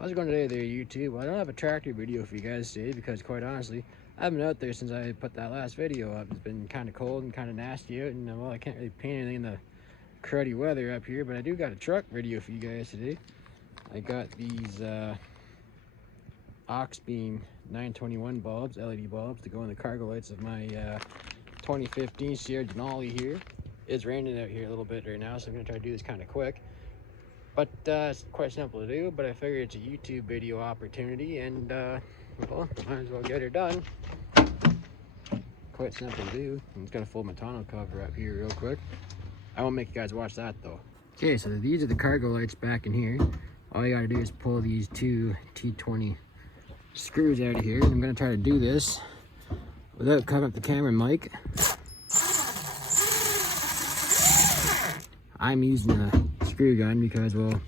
How's it going today there, YouTube? Well, I don't have a tractor video for you guys today because, quite honestly, I haven't been out there since I put that last video up. It's been kind of cold and kind of nasty out, and well, I can't really paint anything in the cruddy weather up here, but I do got a truck video for you guys today. I got these AUXBEAM 921 bulbs, LED bulbs, to go in the cargo lights of my 2015 Sierra Denali here. It's raining out here a little bit right now, so I'm going to try to do this kind of quick. But it's quite simple to do, but I figured it's a YouTube video opportunity, and well, might as well get her done. Quite simple to do. I'm just gonna fold my tonneau cover up here real quick. I won't make you guys watch that though. Okay, so these are the cargo lights back in here. All you gotta do is pull these two T20 screws out of here. I'm gonna try to do this without covering up the camera mic. I'm using a screw gun because, well,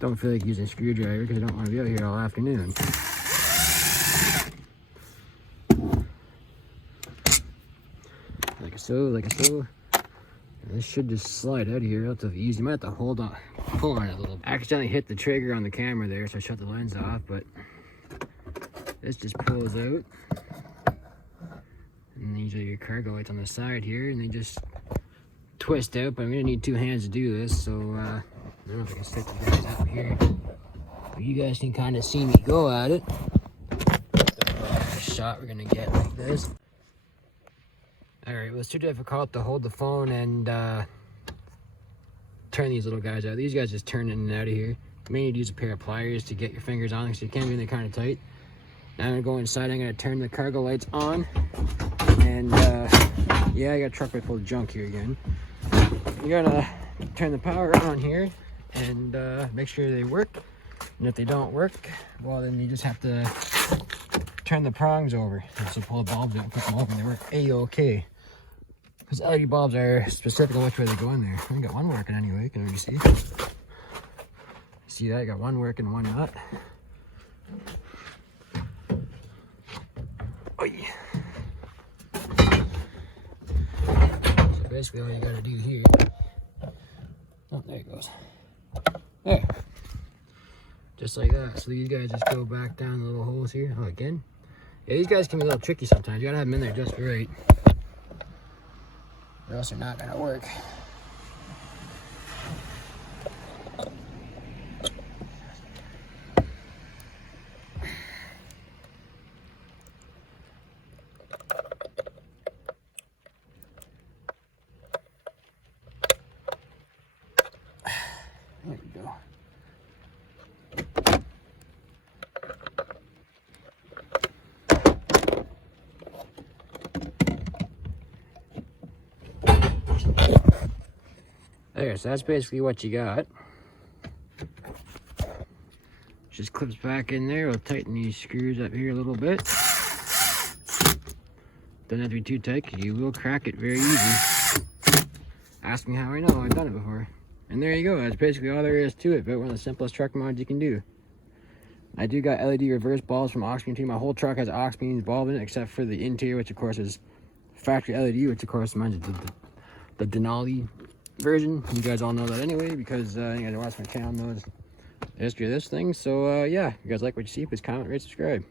don't feel like using a screwdriver because I don't want to be out here all afternoon. Like so. And this should just slide out of here relatively easy. You might have to pull on it a little bit. I accidentally hit the trigger on the camera there, so I shut the lens off, but this just pulls out. And these are your cargo lights on the side here, and they just twist out, but I'm gonna need two hands to do this, so I don't know if I can set you guys up here, but you guys can kind of see me go at it. The shot we're gonna get like this. All right, well, it's too difficult to hold the phone and turn these little guys out. These guys just turn in and out of here. You may need to use a pair of pliers to get your fingers on, so you can't be in there kind of tight. Now I'm gonna go inside. I'm gonna turn the cargo lights on, and yeah, I got a truck full of junk here again. You gotta turn the power on here and make sure they work. And if they don't work, well, then you just have to turn the prongs over. So pull the bulbs out and put them over, and they work A-OK. Because LED bulbs are specific on which way they go in there. I got one working anyway, you can already see. See that? I got one working, one not. Oh yeah. So basically all you gotta do here. Oh, there it goes. There. Just like that. So these guys just go back down the little holes here. Oh, again. Yeah, these guys can be a little tricky sometimes. You gotta have them in there just right, or else they're not gonna work. There we go. There, so that's basically what you got. Just clips back in there. We'll tighten these screws up here a little bit. Don't have to be too tight because you will crack it very easy. Ask me how I know, I've done it before. And there you go, that's basically all there is to it, but one of the simplest truck mods you can do. I do got LED reverse bulbs from AUXBEAM too. My whole truck has AUXBEAM bulb in it, except for the interior, which of course is factory LED, which of course mine's the Denali version. You guys all know that anyway, because you guys watch my channel knows the history of this thing. So yeah, if you guys like what you see, please comment, rate, subscribe.